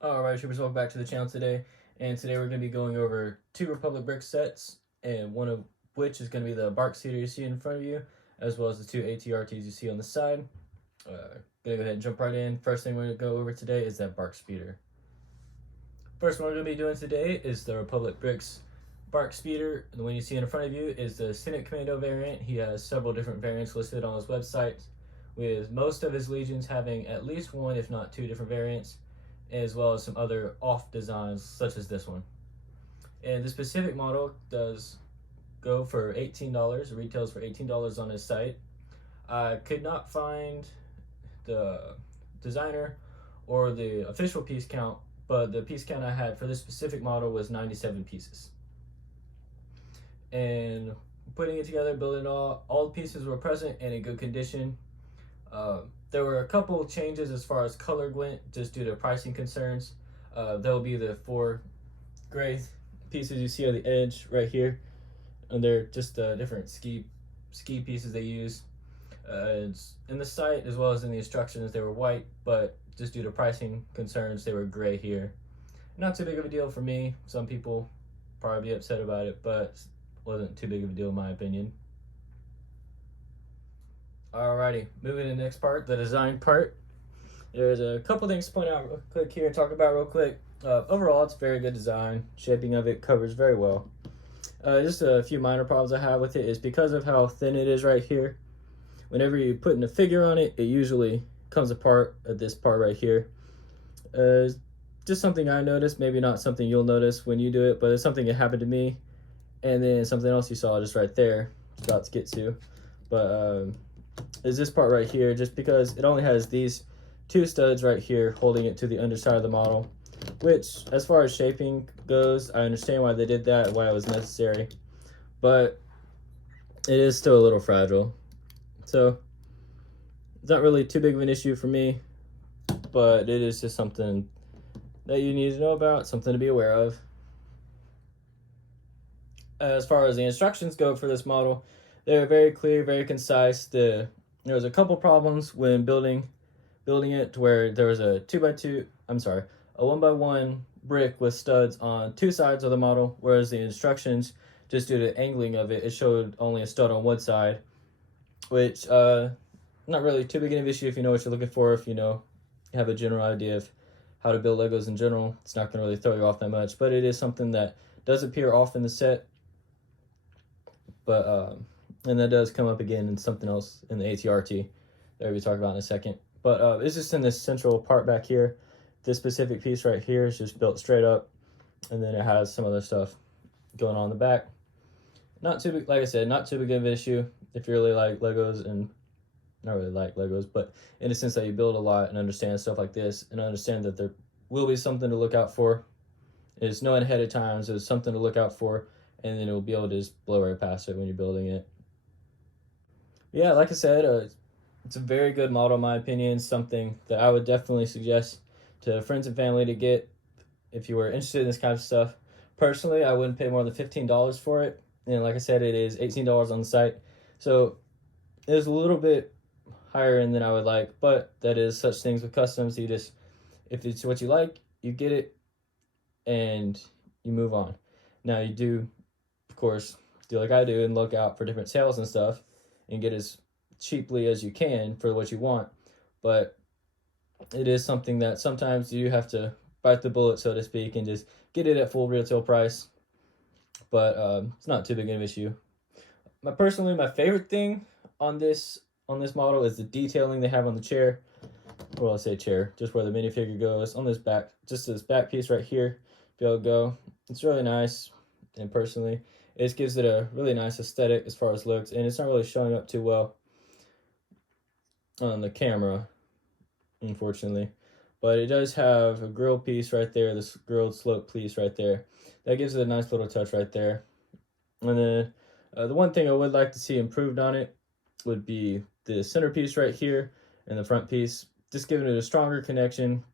Alright, troopers, welcome back to the channel today. And today we're going to be going over two Republic Brick sets, and one of which is going to be the BARC Speeder you see in front of you, as well as the two ATRTs you see on the side. Gonna go ahead and jump right in. First thing we're going to go over today is that BARC Speeder. First one we're going to be doing today is the Republic Bricks BARC Speeder. The one you see in front of you is the Senate Commando variant. He has several different variants listed on his website, with most of his legions having at least one, if not two different variants, as well as some other off designs such as this one. And the specific model does go for $18. It retails for $18 on his site. I could not find the designer or the official piece count, but the piece count I had for this specific model was 97 pieces. And putting it together, building it all the pieces were present and in good condition. There were a couple changes as far as color went, just due to pricing concerns. There'll be the 4 gray pieces you see on the edge right here, and they're just different ski pieces they use. In the site as well as in the instructions, they were white, but just due to pricing concerns, they were gray here. Not too big of a deal for me. Some people probably be upset about it, but wasn't too big of a deal in my opinion. Alrighty, moving to the next part, the design part. There's a couple things to point out real quick here and talk about real quick. Overall, it's very good design. Shaping of it covers very well. Just a few minor problems I have with it is because of how thin it is right here. Whenever you put in a figure on it, it usually comes apart at this part right here. Just something I noticed, maybe not something you'll notice when you do it, but it's something that happened to me. And then something else you saw just right there, about to get to. But is this part right here, just because it only has these 2 studs right here holding it to the underside of the model, which as far as shaping goes, I understand why they did that, why it was necessary, but it is still a little fragile. So it's not really too big of an issue for me, but it is just something that you need to know about, something to be aware of. As far as the instructions go for this model, they're very clear, very concise. There was a couple problems when building it, to where there was a 1x1 brick with studs on 2 sides of the model, whereas the instructions, just due to the angling of it, it showed only a stud on one side, which not really too big of an issue if you know what you're looking for. If you have a general idea of how to build Legos in general, it's not going to really throw you off that much, but it is something that does appear off in the set. But and that does come up again in something else in the ATRT that we'll be talking about in a second. But it's just in this central part back here. This specific piece right here is just built straight up, and then it has some other stuff going on in the back. Not too big, like I said, not too big of an issue if you really like Legos, and not really like Legos, but in the sense that you build a lot and understand stuff like this, and understand that there will be something to look out for. It's knowing ahead of time, so it's something to look out for, and then it will be able to just blow right past it when you're building it. Yeah, like I said, it's a very good model in my opinion. Something that I would definitely suggest to friends and family to get if you were interested in this kind of stuff. Personally, I wouldn't pay more than $15 for it, and like I said, it is $18 on the site, so it is a little bit higher end than I would like, but that is such things with customs. You just, if it's what you like, you get it and you move on. Now you do, of course, do like I do and look out for different sales and stuff and get as cheaply as you can for what you want, but it is something that sometimes you have to bite the bullet, so to speak, and just get it at full retail price. But it's not too big of an issue. Personally, my favorite thing on this model is the detailing they have on the chair. Well, I'll say chair, just where the minifigure goes on this back, just this back piece right here, be able to go. It's really nice, and personally, it just gives it a really nice aesthetic as far as looks, and it's not really showing up too well on the camera, unfortunately. But it does have a grill piece right there, this grilled slope piece right there. That gives it a nice little touch right there. And then the one thing I would like to see improved on it would be the centerpiece right here and the front piece, just giving it a stronger connection.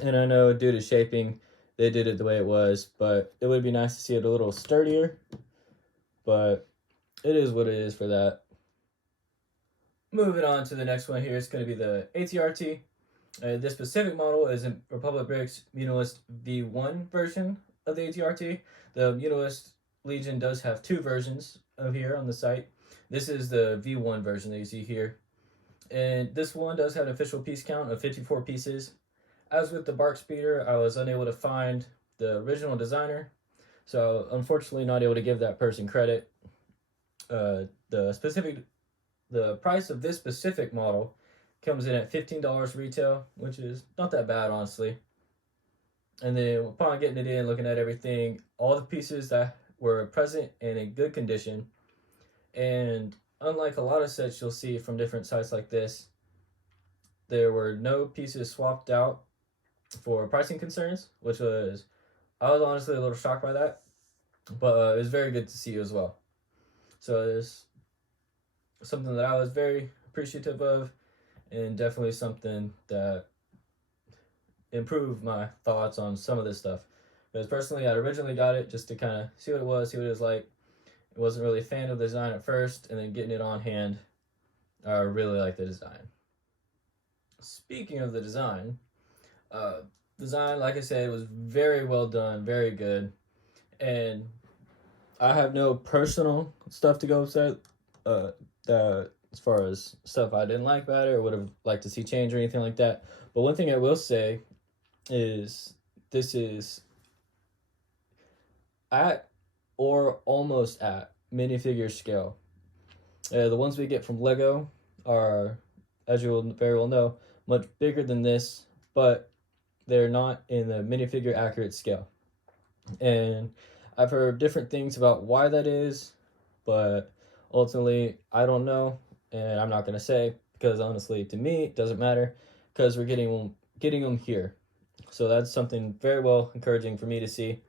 And I know due to shaping, they did it the way it was, but it would be nice to see it a little sturdier. But it is what it is for that. Moving on to the next one here, it's going to be the ATRT. This specific model is in Republic Bricks Unilist V1 version of the ATRT. The Unilist Legion does have two versions of here on the site. This is the V1 version that you see here. And this one does have an official piece count of 54 pieces. As with the BARC Speeder, I was unable to find the original designer, so unfortunately not able to give that person credit. The price of this specific model comes in at $15 retail, which is not that bad, honestly. And then upon getting it in, looking at everything, all the pieces that were present and in good condition. And unlike a lot of sets you'll see from different sites like this, there were no pieces swapped out for pricing concerns, which I was honestly a little shocked by that, but it was very good to see as well. So it's something that I was very appreciative of, and definitely something that improved my thoughts on some of this stuff. Because personally, I originally got it just to kind of see what it was like. I wasn't really a fan of the design at first, and then getting it on hand, I really like the design. Speaking of the design, like I said, was very well done, very good, and I have no personal stuff to go with that as far as stuff I didn't like about it or would have liked to see change or anything like that. But one thing I will say is this is at or almost at minifigure scale. The ones we get from Lego are, as you will very well know, much bigger than this, but they're not in the minifigure accurate scale. And I've heard different things about why that is, but ultimately I don't know, and I'm not going to say, because honestly to me it doesn't matter, because we're getting them here. So that's something very well encouraging for me to see.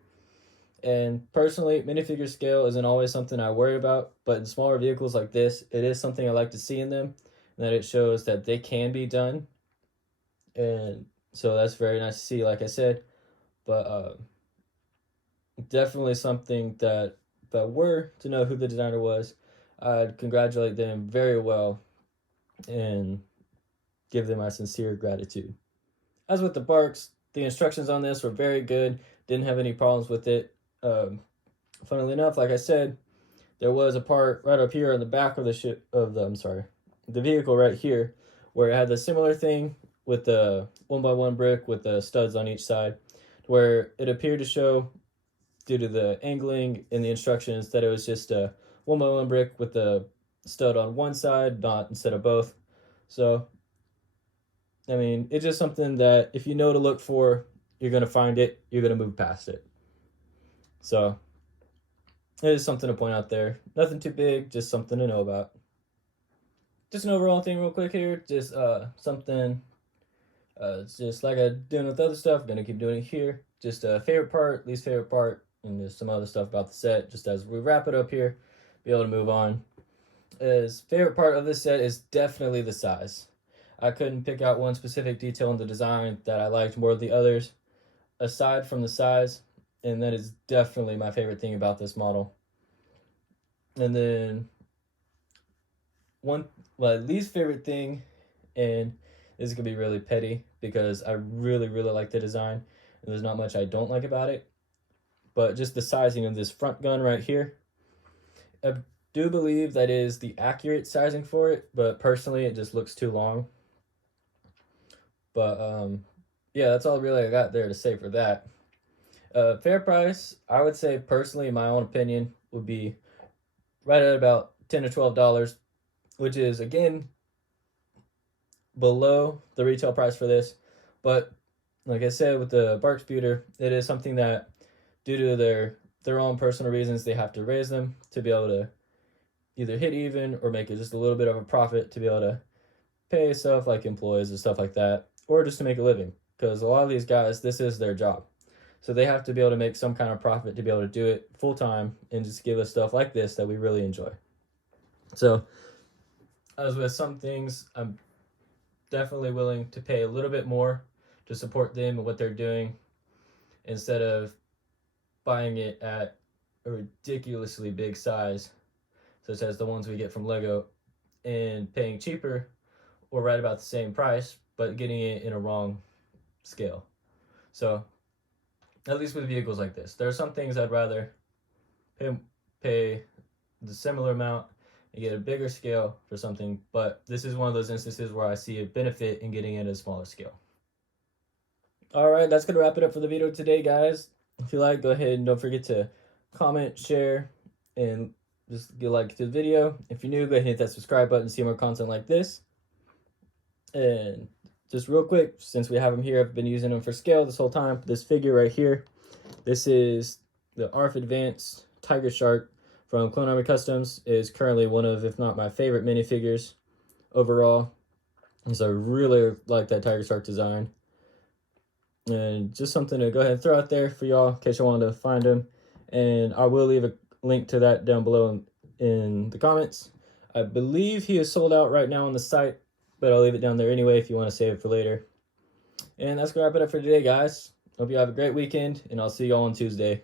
And personally, minifigure scale isn't always something I worry about, but in smaller vehicles like this, it is something I like to see in them, and that it shows that they can be done. And so that's very nice to see, like I said. But definitely something that if I were to know who the designer was, I'd congratulate them very well and give them my sincere gratitude. As with the BARCs, the instructions on this were very good. Didn't have any problems with it. Funnily enough, like I said, there was a part right up here on the back of the vehicle right here, where it had the similar thing with the 1x1 brick with the studs on each side, where it appeared to show, due to the angling in the instructions, that it was just a 1x1 brick with the stud on one side, not instead of both. So, I mean, it's just something that if you know to look for, you're going to find it, you're going to move past it. So, it is something to point out there. Nothing too big, just something to know about. Just an overall thing real quick here, just something, it's just like I'm doing with other stuff, I'm going to keep doing it here. Just a favorite part, least favorite part, and there's some other stuff about the set, just as we wrap it up here, be able to move on. His favorite part of this set is definitely the size. I couldn't pick out one specific detail in the design that I liked more than the others, aside from the size, and that is definitely my favorite thing about this model. And then least favorite thing, and this is gonna be really petty because I really like the design, and there's not much I don't like about it, but just the sizing of this front gun right here. I do believe that is the accurate sizing for it, but personally it just looks too long. But yeah, that's all really I got there to say for that. Fair price, I would say personally, in my own opinion, would be right at about $10 to $12, which is again below the retail price for this. But like I said, with the BARC Speeder, it is something that, due to their own personal reasons, they have to raise them to be able to either hit even or make it just a little bit of a profit to be able to pay stuff like employees and stuff like that, or just to make a living, because a lot of these guys, this is their job. So they have to be able to make some kind of profit to be able to do it full time and just give us stuff like this that we really enjoy. So, as with some things, I'm definitely willing to pay a little bit more to support them and what they're doing, instead of buying it at a ridiculously big size, such as the ones we get from Lego, and paying cheaper or right about the same price but getting it in a wrong scale. So at least with vehicles like this, there are some things I'd rather pay the similar amount and get a bigger scale for something, but this is one of those instances where I see a benefit in getting it at a smaller scale. All right, that's gonna wrap it up for the video today, guys. If you like, go ahead and don't forget to comment, share, and just give a like to the video. If you're new, go ahead and hit that subscribe button to see more content like this. And just real quick, since we have them here, I've been using them for scale this whole time. This figure right here, this is the ARF Advanced Tiger Shark from Clone Army Customs. Is currently one of, if not my favorite minifigures overall. So I really like that Tiger Shark design. And just something to go ahead and throw out there for y'all in case you want to find them. And I will leave a link to that down below in the comments. I believe he is sold out right now on the site, but I'll leave it down there anyway if you want to save it for later. And that's going to wrap it up for today, guys. Hope you have a great weekend, and I'll see you all on Tuesday.